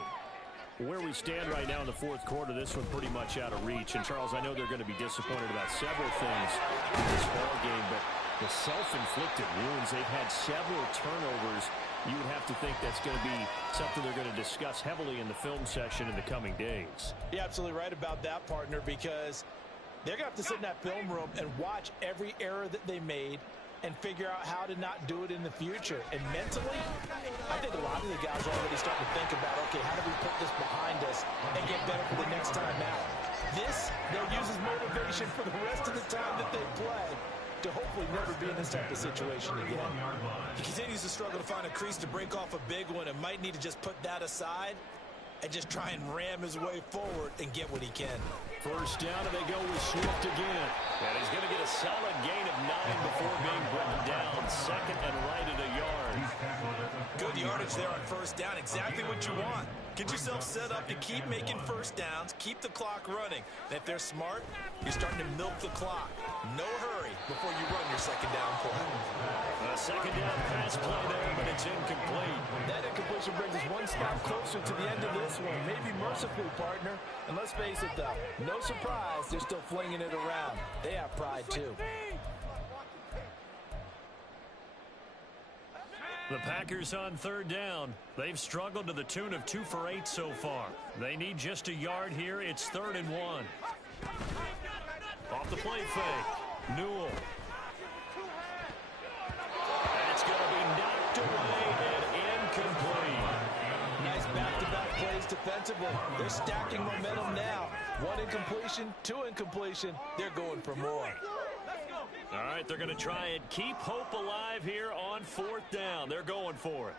Where we stand right now in the 4th quarter, this one pretty much out of reach. And, Charles, I know they're going to be disappointed about several things in this ball game, but the self-inflicted wounds, they've had several turnovers. You would have to think that's going to be something they're going to discuss heavily in the film session in the coming days. You're absolutely right about that, partner, because they're going to have to sit in that film room and watch every error that they made and figure out how to not do it in the future. And mentally, I think a lot of the guys are already starting to think about, okay, how do we put this behind us and get better for the next time out? This, they'll use as motivation for the rest of the time that they play to hopefully never be in this type of situation again. He continues to struggle to find a crease to break off a big one and might need to just put that aside and just try and ram his way forward and get what he can. 1st down, and they go with Swift again. And he's going to get a solid gain of 9 before being brought down. 2nd and right at a yard. Good yardage there on 1st down. Exactly what you want. Get yourself set up to keep making 1st downs, keep the clock running. And if they're smart, you're starting to milk the clock. No hurry before you run your 2nd down play. A 2nd down pass play there, but it's incomplete. That incompletion brings us one step closer to the end of this one. Maybe mercifully, partner. And let's face it, though, no surprise, they're still flinging it around. They have pride, too. The Packers on third down. They've struggled to the tune of 2 for 8 so far. They need just a yard here. It's 3rd and 1. Off the play fake. Newell. That's going to be knocked away and incomplete. Nice back-to-back plays defensively. They're stacking momentum now. 1 incompletion, 2 incompletion. They're going for more. All right, they're going to try and keep hope alive here on 4th down. They're going for it.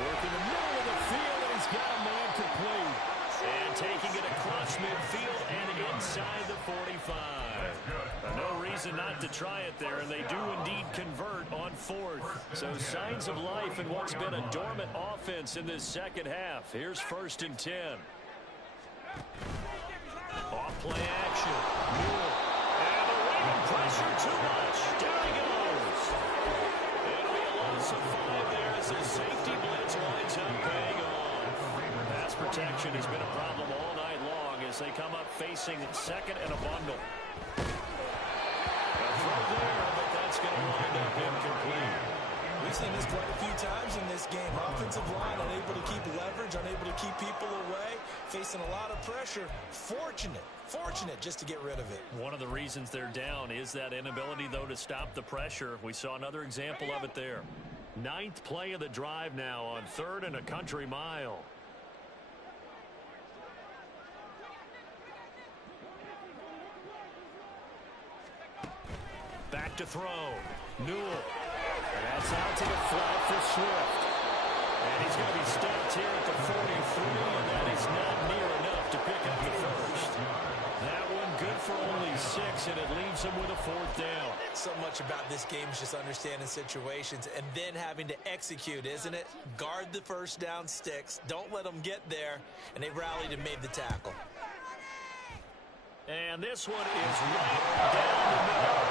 Work in the middle of the field, and he's got a man complete. And taking it across midfield and inside the 45. No reason not to try it there, and they do indeed convert on 4th. So signs of life in what's been a dormant offense in this second half. Here's 1st and 10. Off-play action. Newell. And the Raven pressure too much. Down he goes. It'll be a loss of 5 there as the safety blitz winds up paying off. Pass protection has been a problem all night long as they come up facing 2nd and a bundle. A throw there, but that's going to wind up incomplete. We've seen this quite a few times in this game. Offensive line unable to keep leverage, unable to keep people away, facing a lot of pressure. Fortunate just to get rid of it. One of the reasons they're down is that inability, though, to stop the pressure. We saw another example of it there. 9th play of the drive now on 3rd and a country mile. Back to throw. Newell. And that's out to the flat for Swift. And he's going to be stopped here at the 43, and that is not near enough to pick up the 1st. That one good for only 6, and it leaves him with a 4th down. So much about this game is just understanding situations and then having to execute, isn't it? Guard the 1st down sticks. Don't let them get there, and they rallied and made the tackle. And this one is right down the middle.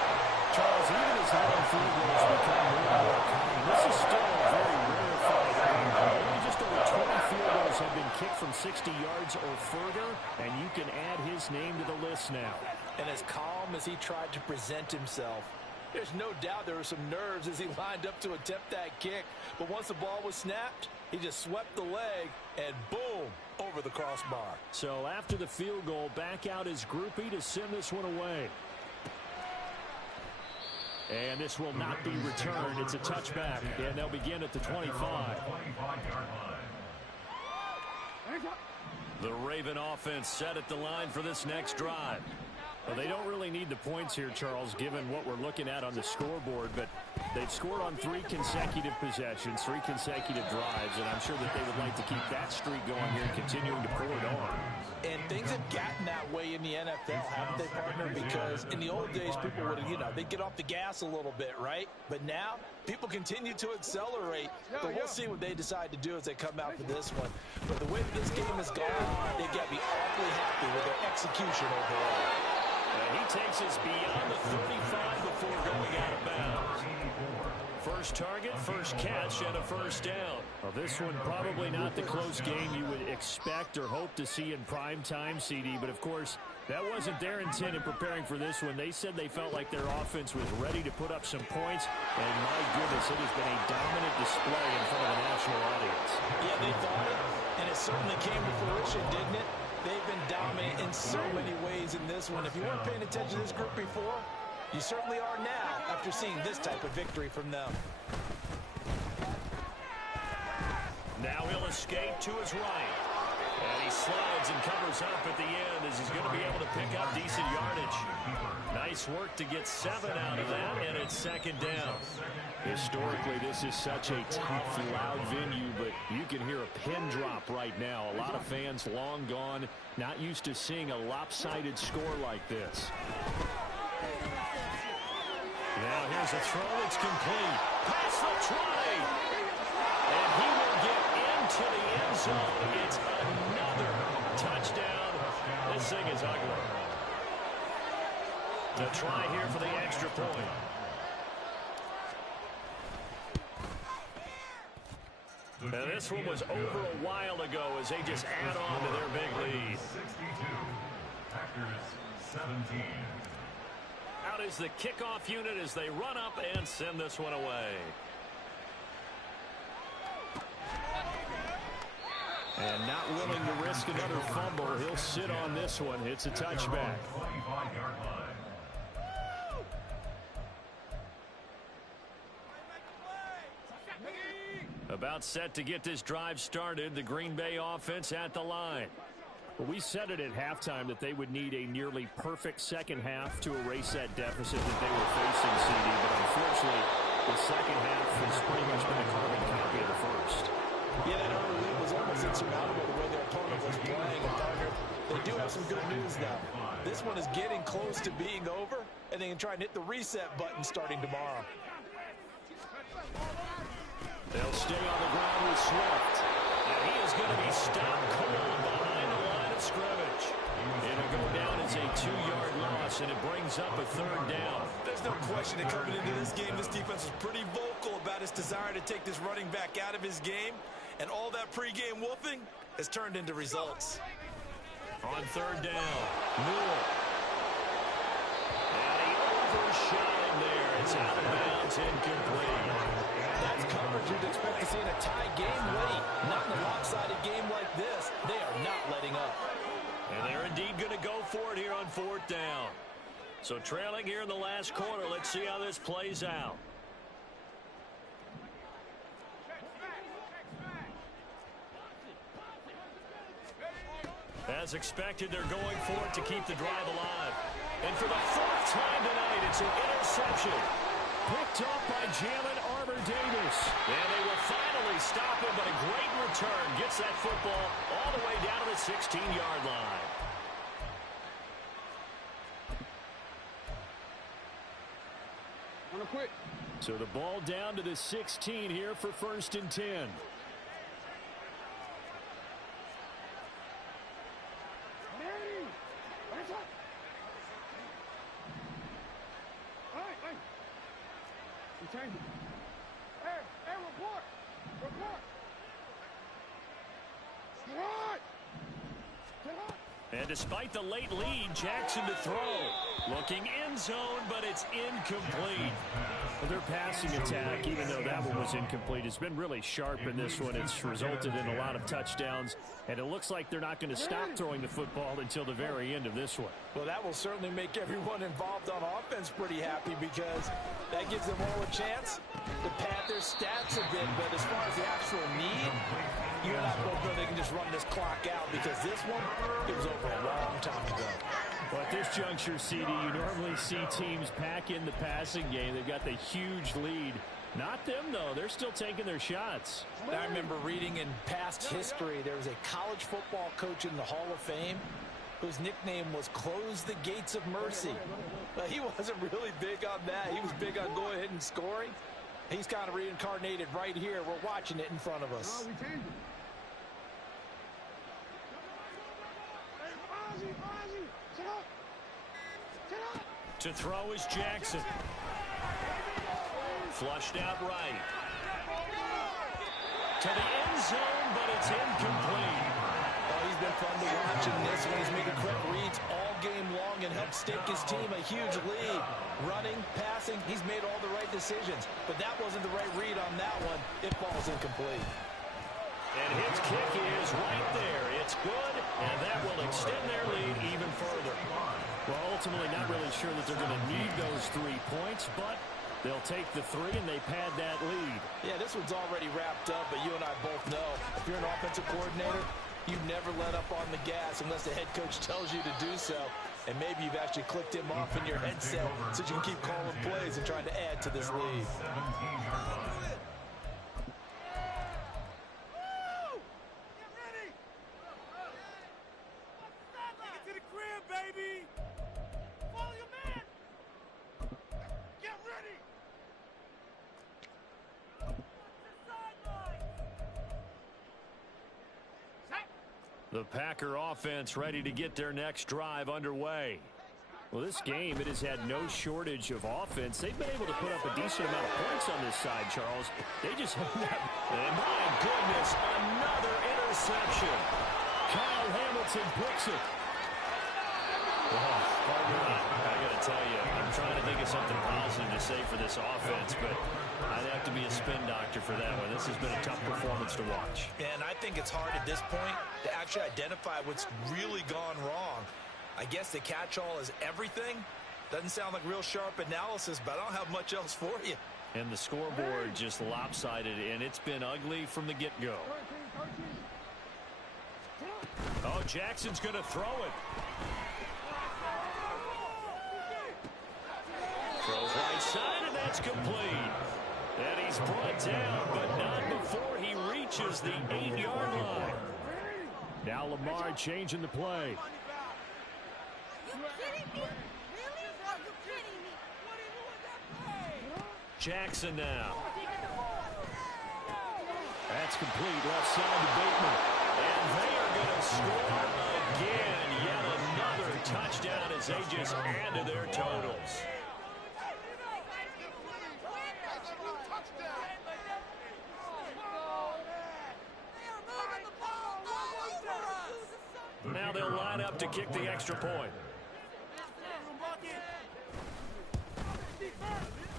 Charles, even as long field goals become more and more common, this is still a very rarefied game. Only just over 20 field goals have been kicked from 60 yards or further, and you can add his name to the list now. And as calm as he tried to present himself, there's no doubt there were some nerves as he lined up to attempt that kick. But once the ball was snapped, he just swept the leg, and boom, over the crossbar. So after the field goal, back out his groupie to send this one away. And this will not be returned. It's a touchback, and they'll begin at the 25. The Raven offense set at the line for this next drive. Well, they don't really need the points here, Charles, given what we're looking at on the scoreboard, but they've scored on 3 consecutive possessions, 3 consecutive drives, and I'm sure that they would like to keep that streak going here and continuing to pour it on. And things have gotten that way in the NFL, haven't they, partner? Because in the old days, people would have, they'd get off the gas a little bit, right? But now, people continue to accelerate. But we'll see what they decide to do as they come out for this one. But the way that this game has gone, they've got to be awfully happy with their execution overall. And he takes us beyond the 35 before going out of bounds. First target, first catch, and a 1st down. Well, this one probably not the close game you would expect or hope to see in prime time, CD. But, of course, that wasn't their intent in preparing for this one. They said they felt like their offense was ready to put up some points. And, my goodness, it has been a dominant display in front of a national audience. Yeah, they thought it, and it certainly came to fruition, didn't it? They've been dominant in so many ways in this one. If you weren't paying attention to this group before, you certainly are now after seeing this type of victory from them. Now he'll escape to his right. And he slides and covers up at the end as he's going to be able to pick up decent yardage. Nice work to get 7 out of that, and it's 2nd down. Historically, this is such a tough, loud venue, but you can hear a pin drop right now. A lot of fans long gone, not used to seeing a lopsided score like this. Now here's a throw. It's complete. Pass the try. And he will get into the end zone. It's another touchdown. This thing is ugly. The try here for the extra point. Now this one was over a while ago as they just add on to their big lead. 62. Packers 17. Out is the kickoff unit as they run up and send this one away. And not willing to risk another fumble. He'll sit on this one. It's a touchback. About set to get this drive started. The Green Bay offense at the line. Well, we said it at halftime that they would need a nearly perfect second half to erase that deficit that they were facing, CD. But unfortunately, the second half has pretty much been a carbon copy of the first. Yeah, that early lead was almost insurmountable the way their opponent was playing. And partner, they do have some good news now. This one is getting close to being over, and they can try and hit the reset button starting tomorrow. They'll stay on the ground with Swift. And he is going to be stopped cold behind the line of scrimmage. It'll go down as a 2-yard loss, and it brings up a third down. There's no question that coming into this game, this defense is pretty vocal about its desire to take this running back out of his game. And all that pregame wolfing has turned into results. On third down, Newell. And he overshot him there. It's out of bounds, incomplete. That's coverage you'd expect to see in a tie game late. Not in a lopsided game like this. They are not letting up. And they're indeed going to go for it here on fourth down. So trailing here in the last quarter. Let's see how this plays out. As expected, they're going for it to keep the drive alive. And for the fourth time tonight, it's an interception. Picked off by Jalen Armour-Davis. And they will finally stop him, but a great return gets that football all the way down to the 16-yard line. Quick. So the ball down to the 16 here for 1st and 10. Hey, report! And despite the late lead, Jackson to throw. Looking end zone, but it's incomplete. Well, their passing attack, even though that one was incomplete, has been really sharp in this one. It's resulted in a lot of touchdowns, and it looks like they're not going to stop throwing the football until the very end of this one. Well, that will certainly make everyone involved on offense pretty happy because that gives them all a chance to pad their stats a bit. But as far as the actual need, you and I both know they can just run this clock out because this one, it was over a long time ago. Well, at this juncture, CD, you normally see teams pack in the passing game. They've got the huge lead. Not them, though. They're still taking their shots. I remember reading in past history, there was a college football coach in the Hall of Fame whose nickname was Close the Gates of Mercy. But he wasn't really big on that. He was big on going ahead and scoring. He's kind of reincarnated right here. We're watching it in front of us. To throw is Jackson. Flushed out right. To the end zone, but it's incomplete. Oh, he's been fun to watch in this one. He's making correct reads all game long and helped stake his team a huge lead. Running, passing, he's made all the right decisions. But that wasn't the right read on that one. It falls incomplete. And his kick is right there. It's good, and that will extend their lead even further. Well, ultimately not really sure that they're going to need those 3 points, but they'll take the 3 and they pad that lead. Yeah, this one's already wrapped up, but you and I both know if you're an offensive coordinator, you never let up on the gas unless the head coach tells you to do so. And maybe you've actually clicked him off in your headset so you can keep calling plays and trying to add to this lead. The Packer offense ready to get their next drive underway. Well, this game, it has had no shortage of offense. They've been able to put up a decent amount of points on this side, Charles. They just haven't had... And my goodness, another interception. Kyle Hamilton picks it. Partner, I got to tell you, I'm trying to think of something positive to say for this offense, but I'd have to be a spin doctor for that one. This has been a tough performance to watch. And I think it's hard at this point to actually identify what's really gone wrong. I guess the catch-all is everything. Doesn't sound like real sharp analysis, but I don't have much else for you. And the scoreboard just lopsided, and it's been ugly from the get-go. Oh, Jackson's going to throw it. Throws right side, and that's complete. And he's brought down, but not before he reaches the 8-yard line. Now Lamar changing the play. Jackson now. That's complete. Left side to Bateman. And they are going to score again. Yet another touchdown as they just add to their totals. Now they'll line up to kick the extra point.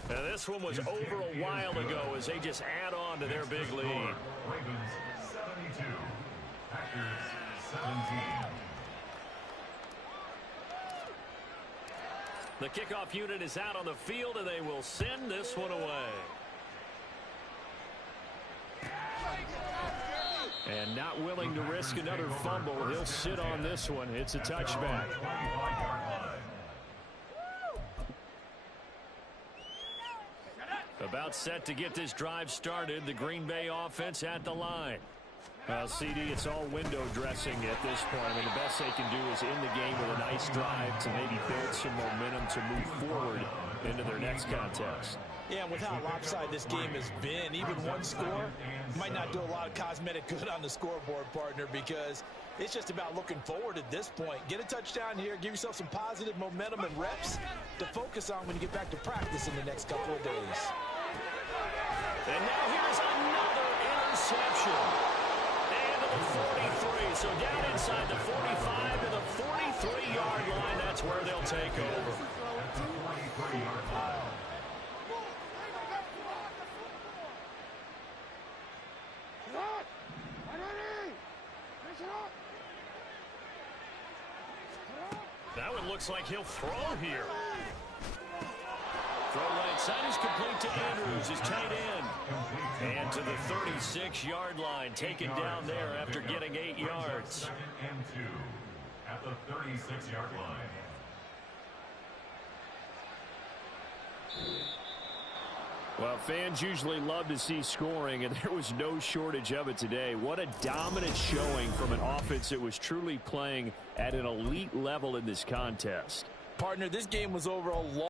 Now this one was over a while ago as they just add on to their big lead. Ravens 72, Packers 17. The kickoff unit is out on the field, and they will send this one away. And not willing to risk another fumble, he'll sit on this one. It's a touchback. About set to get this drive started. The Green Bay offense at the line. CD, it's all window dressing at this point. I mean, the best they can do is end the game with a nice drive to maybe build some momentum to move forward into their next contest. Yeah, with how lopsided this game has been, even one score might not do a lot of cosmetic good on the scoreboard, partner, because it's just about looking forward at this point. Get a touchdown here, give yourself some positive momentum and reps to focus on when you get back to practice in the next couple of days. And now here's another interception. And to the 43. So down inside the 45 to the 43-yard line. That's where they'll take over. That one looks like he'll throw here. Throw right side is complete to Andrews, his tight end. And to the 36-yard line, taken down there after getting 8 yards. Second and 2 at the 36-yard line. Well, fans usually love to see scoring, and there was no shortage of it today. What a dominant showing from an offense that was truly playing at an elite level in this contest. Partner, this game was over a long